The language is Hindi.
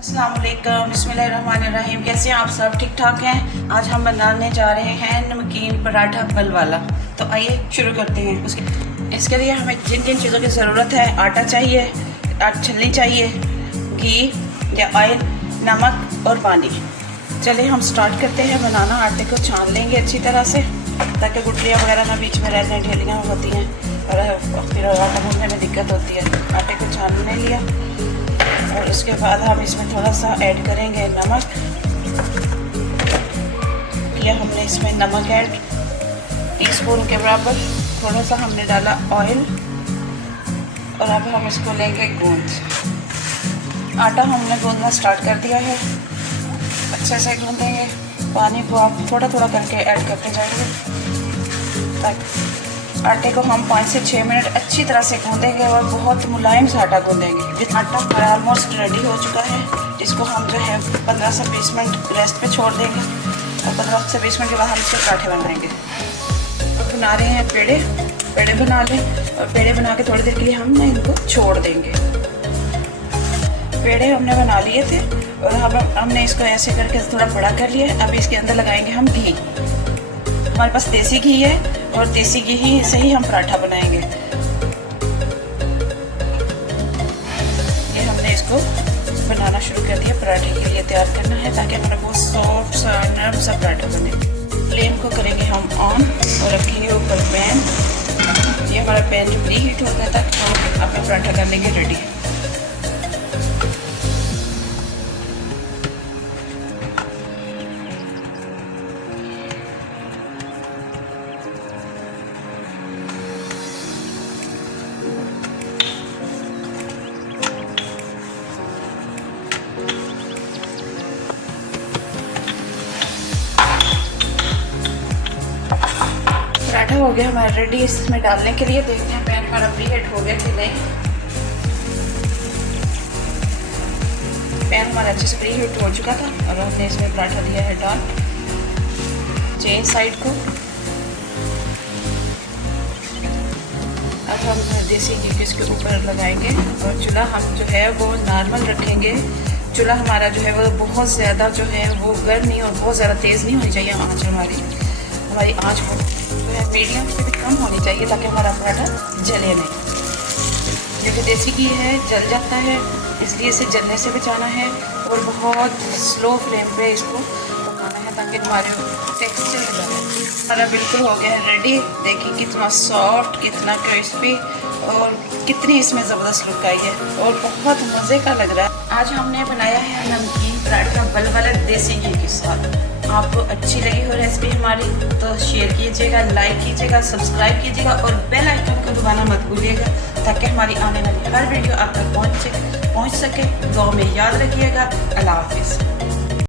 अस्सलाम वालेकुम, बिस्मिल्लाहिर्रहमानिर्रहीम। कैसे हैं आप सब? ठीक ठाक हैं। आज हम बनाने जा रहे हैं नमकीन पराठा फल वाला। तो आइए शुरू करते हैं। इसके लिए हमें जिन जिन चीज़ों की ज़रूरत है, आटा चाहिए, छलनी चाहिए, घी या ऑयल, नमक और पानी। चलिए हम स्टार्ट करते हैं बनाना। आटे को छान लेंगे अच्छी तरह से ताकि गुठलियाँ वगैरह ना बीच में रह जाएँ, ढेलियाँ होती हैं और फिर आटा गूंदने में दिक्कत होती है। आटे को छानने लिया और उसके बाद हम इसमें थोड़ा सा ऐड करेंगे नमक। किया हमने इसमें नमक ऐड टीस्पून के बराबर। थोड़ा सा हमने डाला ऑयल और अब हम इसको लेंगे गूंद। आटा हमने गूंदना स्टार्ट कर दिया है, अच्छे से गूंदेंगे। पानी को आप थोड़ा थोड़ा करके ऐड करते जाएंगे ताकि आटे को हम 5 से 6 मिनट अच्छी तरह से गूंदेंगे और बहुत मुलायम से आटा गूंदेंगे। जितना आटा हमारा ऑलमोस्ट रेडी हो चुका है, इसको हम जो है 15 से 20 मिनट रेस्ट पे छोड़ देंगे और 15 से 20 मिनट के बाद हम इसके पराठे बनाएंगे। तो बना रहे हैं पेड़े बना लें और पेड़े बना के थोड़ी देर के लिए हम इनको छोड़ देंगे। पेड़े हमने बना लिए थे और हमने इसको ऐसे करके थोड़ा बड़ा कर लिया। अब इसके अंदर लगाएंगे हम घी। हमारे पास देसी घी है और देसी घी ही से ही हम पराठा बनाएंगे। ये हमने इसको बनाना शुरू कर दिया, पराठे के लिए तैयार करना है ताकि हमारा बहुत सॉफ्ट सा नरम सा पराठा बने। फ्लेम को करेंगे हम ऑन और रखेंगे ऊपर पैन। ये हमारा पैन जो प्री हीट हो गया था, तो अपना पराठा कर लेंगे रेडी। पराठा हो गया हमारा रेडी इसमें डालने के लिए। देखते हैं पैन हमारा प्री हीट हो गया कि नहीं। पैन हमारा अच्छे से प्री हीट हो चुका था और हमने इसमें पराठा दिया है डाल। चेंज साइड को। अब हम देसी घी इसके ऊपर लगाएंगे और चूल्हा हम जो है वो नॉर्मल रखेंगे। चूल्हा हमारा जो है वो बहुत ज़्यादा जो है वो गर्म नहीं और बहुत ज़्यादा तेज़ नहीं होनी चाहिए। आँच हमारी आँच जो है मीडियम से भी कम होनी चाहिए ताकि हमारा पराठा जले नहीं। क्योंकि देसी घी है, जल जाता है, इसलिए इसे जलने से बचाना है और बहुत स्लो फ्लेम पे इसको पकाना है ताकि हमारे टेक्सचर बने। हमारा बिल्कुल हो गया है रेडी। देखिए कितना सॉफ्ट, कितना क्रिस्पी और कितनी इसमें ज़बरदस्त लुक आई है और बहुत मज़े का लग रहा है। आज हमने बनाया है नमकीन पराठा बल वाला देसी घी के साथ। आपको अच्छी लगी हो रेसिपी हमारी तो शेयर कीजिएगा, लाइक कीजिएगा, सब्सक्राइब कीजिएगा और बेल आइकन को दबाना मत भूलिएगा ताकि हमारी आने वाली हर वीडियो आप तक पहुँच सके। दुआ में याद रखिएगा। अल्लाह हाफिज़।